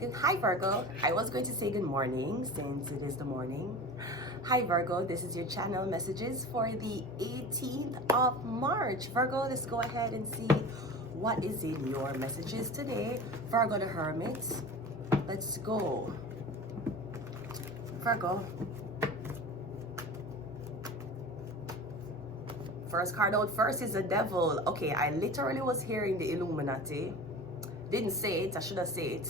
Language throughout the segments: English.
Hi Virgo. I was going to say good morning since it is the morning. Hi Virgo, this is your channel messages for the 18th of March. Virgo, let's go ahead and see what is in your messages today. Virgo the Hermit. Let's go. Virgo. First card out first is the Devil. Okay, I literally was hearing the Illuminati. Didn't say it, I should have said it.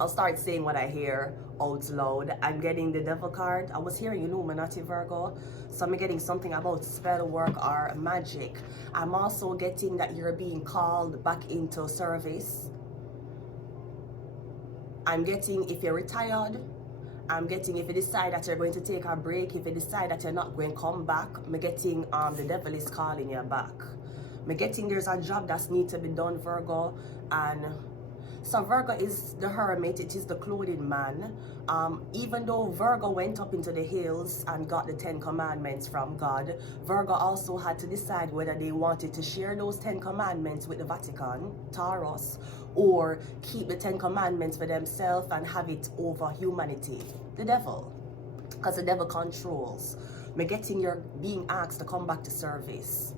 I'll start saying what I hear out loud. I'm getting the Devil card. I was hearing Illuminati, Virgo. So I'm getting something about spell work or magic. I'm also getting that you're being called back into service. I'm getting if you're retired. I'm getting if you decide that you're going to take a break. If you decide that you're not going to come back. I'm getting the Devil is calling you back. I'm getting there's a job that's need to be done, Virgo. And so Virgo is the Hermit, it is the clothing man. Even though Virgo went up into the hills and got the 10 commandments from God, Virgo also had to decide whether they wanted to share those 10 commandments with the Vatican, Taurus, or keep the 10 commandments for themselves and have it over humanity. The devil, because the devil controls. I'm getting you're being asked to come back to service.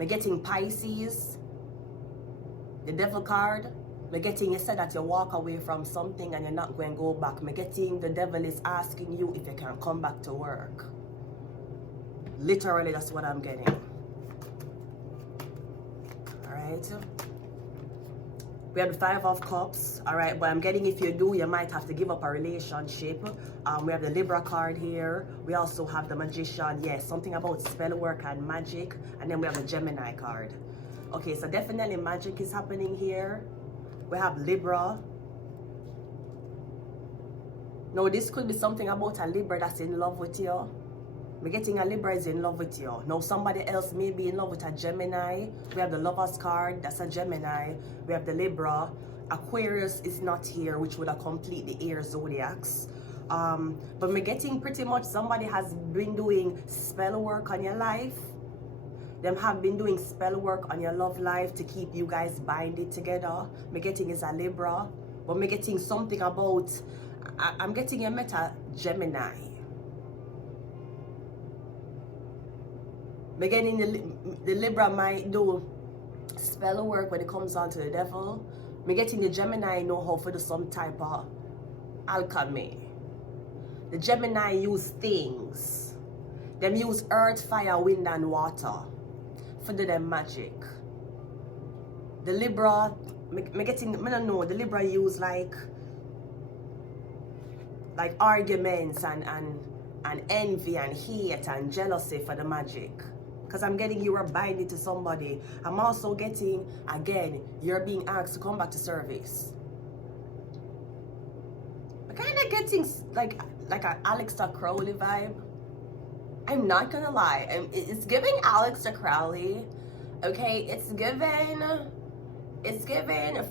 I'm getting Pisces, the Devil card. I'm getting you said that you walk away from something and you're not going to go back. I'm getting the devil is asking you if you can come back to work. Literally, that's what I'm getting. Alright. We have the 5 of Cups. Alright, but I'm getting if you do, you might have to give up a relationship. We have the Libra card here. We also have the Magician. Yes, something about spell work and magic. And then we have the Gemini card. Okay, so definitely magic is happening here. We have Libra. Now, this could be something about a Libra that's in love with you. We're getting a Libra is in love with you. Now, somebody else may be in love with a Gemini. We have the Lovers card. That's a Gemini. We have the Libra. Aquarius is not here, which would have complete the air zodiacs. But we're getting pretty much somebody has been doing spell work on your life. Them have been doing spell work on your love life to keep you guys binded together. Me getting is a Libra, but me getting something about, I'm getting a meta Gemini. Me getting the Libra might do spell work when it comes down to the devil. Me getting the Gemini know how to do some type of alchemy. The Gemini use things. Them use earth, fire, wind, and water for them magic. The Libra, me getting, I don't know, the Libra use like arguments and envy and hate and jealousy for the magic. Because I'm getting you are binding to somebody. I'm also getting, again, you're being asked to come back to service. I'm kind of getting like an Aleister Crowley vibe. I'm not gonna lie, it's giving Aleister Crowley, okay? It's giving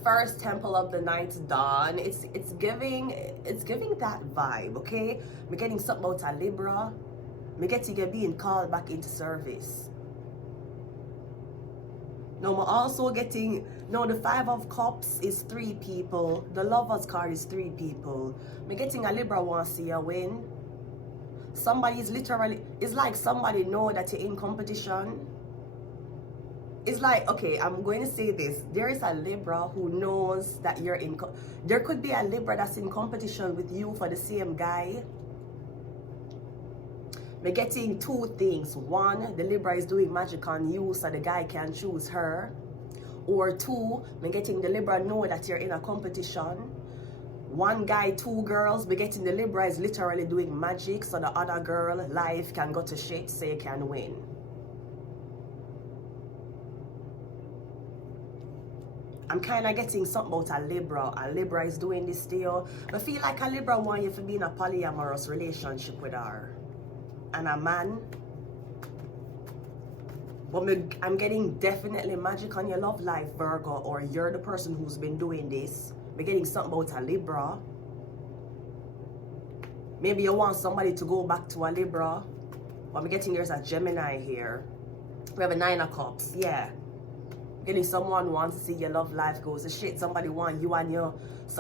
First Temple of the Ninth Dawn. It's giving that vibe, okay? I'm getting something about a Libra. I'm getting you being called back into service. Now I'm also getting, no, the 5 of Cups is 3 people. The Lovers card is 3 people. I'm getting a Libra wants to see you win. Somebody is literally, it's like somebody know that you're in competition. It's like, okay, I'm going to say this. There is a Libra who knows that you're in, there could be a Libra that's in competition with you for the same guy. We're getting 2 things. 1, the Libra is doing magic on you so the guy can choose her. Or 2, we're getting the Libra know that you're in a competition. 1 guy, 2 girls, we're getting the Libra is literally doing magic so the other girl life can go to shit so you can win. I'm kind of getting something about a Libra. A Libra is doing this to you. I feel like a Libra want you to be in a polyamorous relationship with her. And a man. But I'm getting definitely magic on your love life, Virgo, or you're the person who's been doing this. We're getting something about a Libra. Maybe you want somebody to go back to a Libra. But I'm getting there's a Gemini here. We have a 9 of Cups. Yeah. Getting someone wants to see your love life goes to shit. Somebody want you and your,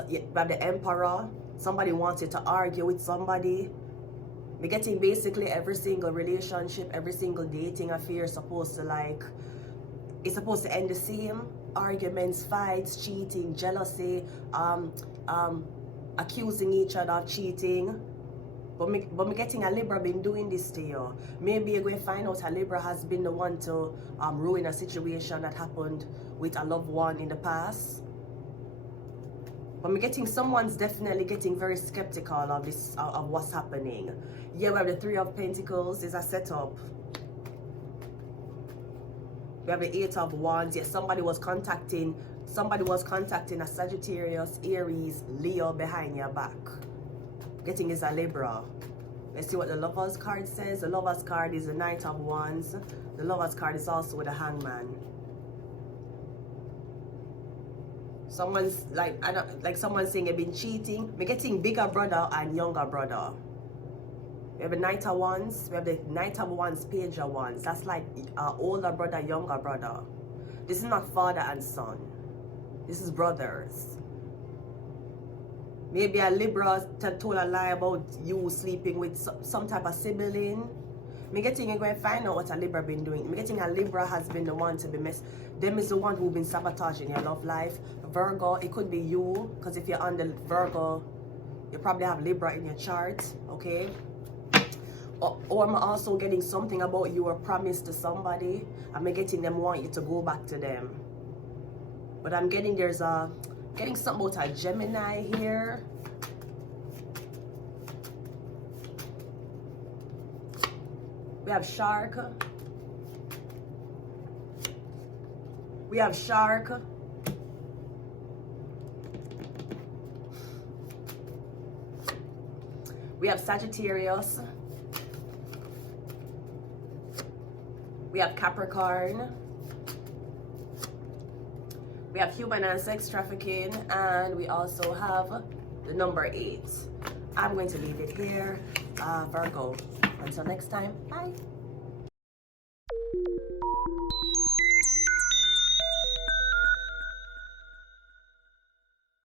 you have the Emperor. Somebody wants you to argue with somebody. We're getting basically every single relationship, every single dating affair supposed to like, it's supposed to end the same. Arguments, fights, cheating, jealousy, accusing each other of cheating. But me getting a Libra been doing this to you. Maybe you're going to find out a Libra has been the one to ruin a situation that happened with a loved one in the past. But me getting someone's definitely getting very skeptical of this, of what's happening. Yeah, we have the Three of Pentacles is a setup. We have the Eight of Wands. Yes, somebody was contacting a Sagittarius, Aries, Leo behind your back. Getting is a Libra. Let's see what the Lovers card says. The Lovers card is the Knight of Wands. The Lovers card is also with the Hangman. Someone's like, someone's saying you've been cheating. We're getting bigger brother and younger brother. We have the Knight of Wands. We have the Knight of Wands, Page of Wands. That's like older brother, younger brother. This is not father and son. This is brothers. Maybe a Libra told a lie about you sleeping with some type of sibling. Me getting you're going to find out what a Libra been doing. Me getting a Libra has been the one to be missed. Them is the one who've been sabotaging your love life. Virgo, it could be you, because if you're under Virgo, you probably have Libra in your chart, okay? Or I'm also getting something about you or promise to somebody. I'm getting them want you to go back to them. But I'm getting getting something about a Gemini here. We have Shark. We have Shark. We have Sagittarius. We have Capricorn. We have human and sex trafficking. And we also have the number 8. I'm going to leave it here. Virgo. Until next time. Bye.